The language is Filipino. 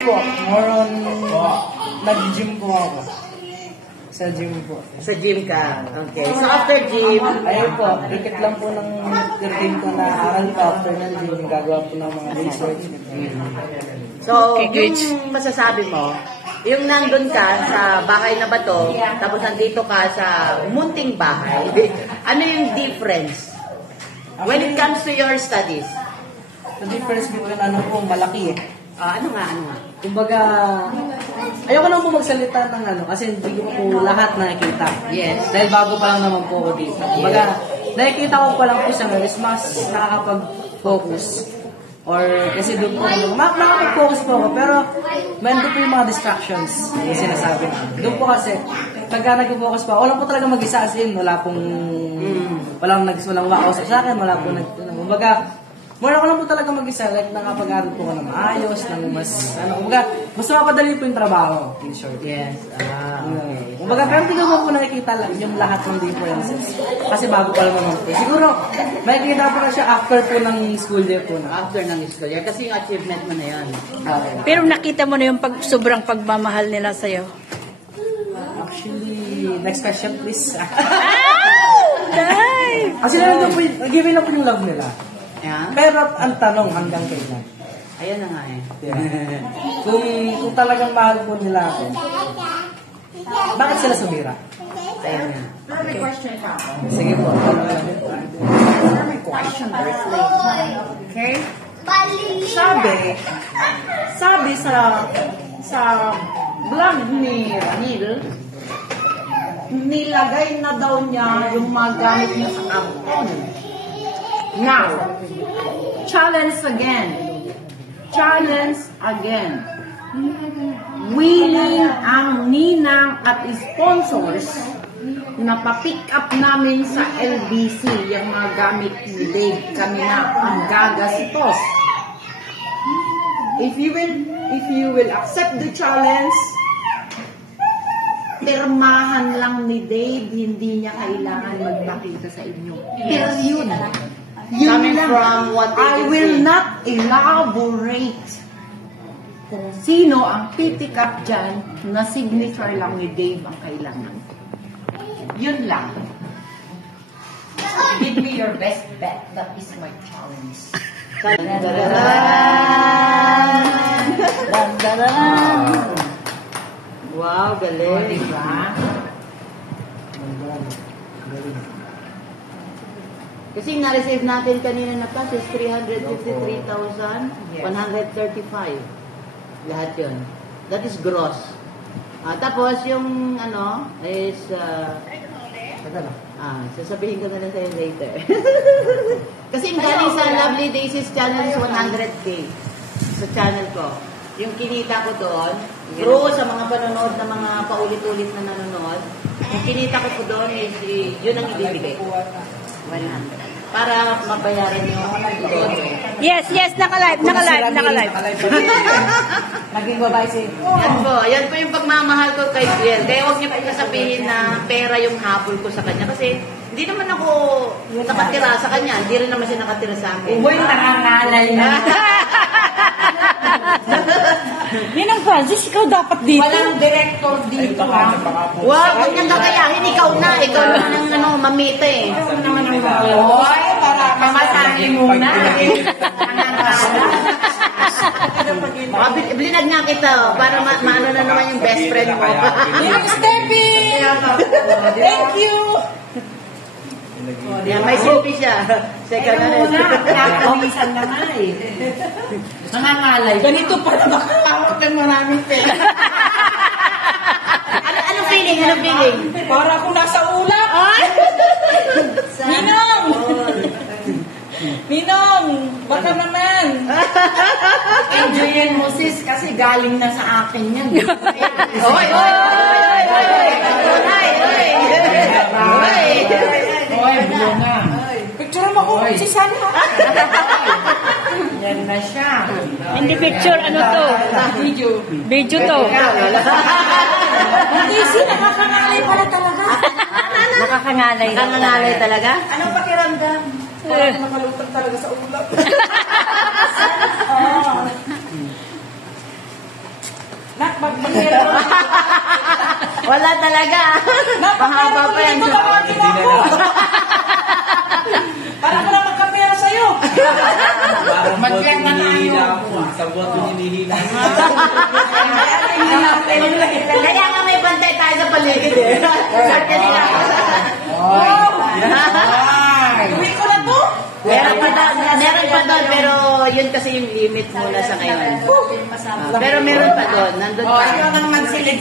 Po, more on nag-gym po ako. Sa gym po. Sa gym ka. Okay. So after gym, Ayun po, ikit lang po ng routine ko na aral po after ng gym. Gagawa po ng mga research. so yung masasabi mo, yung nandun ka sa bahay na bato, tapos nandito ka sa munting bahay, ano yung difference when it comes to your studies? The difference between ano po, malaki eh. Ano nga? Kumbaga, ayoko na po magsalita ng ano, kasi hindi ko po lahat nakikita. Yes. Dahil bago pa lang naman po ako dito. Kumbaga, nakikita ko pa lang po sa ngayon is mas nakakapag-focus. Or, kasi doon po, makakapag-focus po ako, pero meron po yung mga distractions yung sinasabi na. Doon po kasi, pagka nag-focus pa, wala po talaga mag-isa as in, wala walang makausap sa akin, wala po kumbaga, more ako lang po talaga mag-isa, like nakapag-aral po ko na maayos, ng mas, kumbaga, mas mapadali po yung trabaho, in short. Yes. Okay. Kumbaga, pero hindi ko po nakikita yung lahat ng differences. Kasi bago pa lang naman po. Siguro, makikita po na siya after po ng school year po na. After ng school year, kasi yung achievement mo na yan. Okay. Pero nakita mo na yung sobrang pagmamahal nila sa'yo. Actually, next question please. Dai! Kasi nag-giving na po yung love nila. Yeah? Pero ang tanong hanggang kailan? Ayan na nga eh. Yeah. kung talagang mahal po nila ako, bakit sila sumira? Ayan nga. May question ka. Sige po. May question firstly. Okay? Sabi sa vlog ni Ranil, nilagay na daw niya yung mga gamit niya sa karton. Now, challenge again. Willing ang ninang at sponsors na pa-pick up namin sa LBC yung mga gamit ni Dave. Kami na ang gagasitos. If you will accept the challenge, pirmahan lang ni Dave, hindi niya kailangan magpakita sa inyo. Period. Coming from what I will not elaborate kung sino ang pipick up dyan na signature lang ni Dave ang kailangan. Yun lang. Give me your best bet. That is my challenge. Wow, galing. Diba? Kasi na-receive natin kanina na cash is 353,135. Lahat yun. That is gross. Tapos yung ano is sasabihin ko na lang sa'yo later. Kasi galing sa Lovely Daisies channel is 100K sa channel ko. Yung kinita ko doon, through sa mga panonood na mga paulit-ulit na nanonood, yung kinita ko po doon is yun ang ibibigay. 100. Para mabayaran yung doon. Yes, naka-live. Naging babae si... Yan po yung pagmamahal ko kay Biel. Kaya huwag niyo po sabihin na pera yung habol ko sa kanya. Kasi hindi naman ako nakatira sa kanya. Hindi rin naman siya nakatira sa akin. Uy, nangangalay na. Ninang Francis, ikaw dapat dito. Walang director dito, ha? Wow, huwag niyang kakayahin. Ikaw na ang mamita eh. Oy, para mamasahe muna. Blinag nga kita para maano na naman yung best friend mo. Steffi! Thank you! Yan, may selfie siya. Second na rin. Nakakamisan na nga eh. Nangangalay. Ganito pa na makakawak ng maraming pera. Anong feeling? Para akong nasa ulap. Ninong, baka naman. Enjoyin mo sis kasi galing na sa akin yan. Oy! Bulo na. Picture mo ko si Sana. Yan na siya. Hindi picture, ano to? Video to. Hindi si nakakangalay pala talaga. Nakakangalay talaga? Anong pakiramdam? Parang nakalutang talaga sa ulap. Nak, maghihirap mo. Wala talaga. Mahaba pa yan. Para ko na magkapera sa'yo. Mag-yan na tayo. Sa buwan ko hinihila. Kaya nga may bantay tayo sa paligid eh. Uwi ko na to. Meron pa doon, pero yun kasi yung limit muna sa ngayon. Pero meron pa doon, nandun pa. Ikaw nang magsilid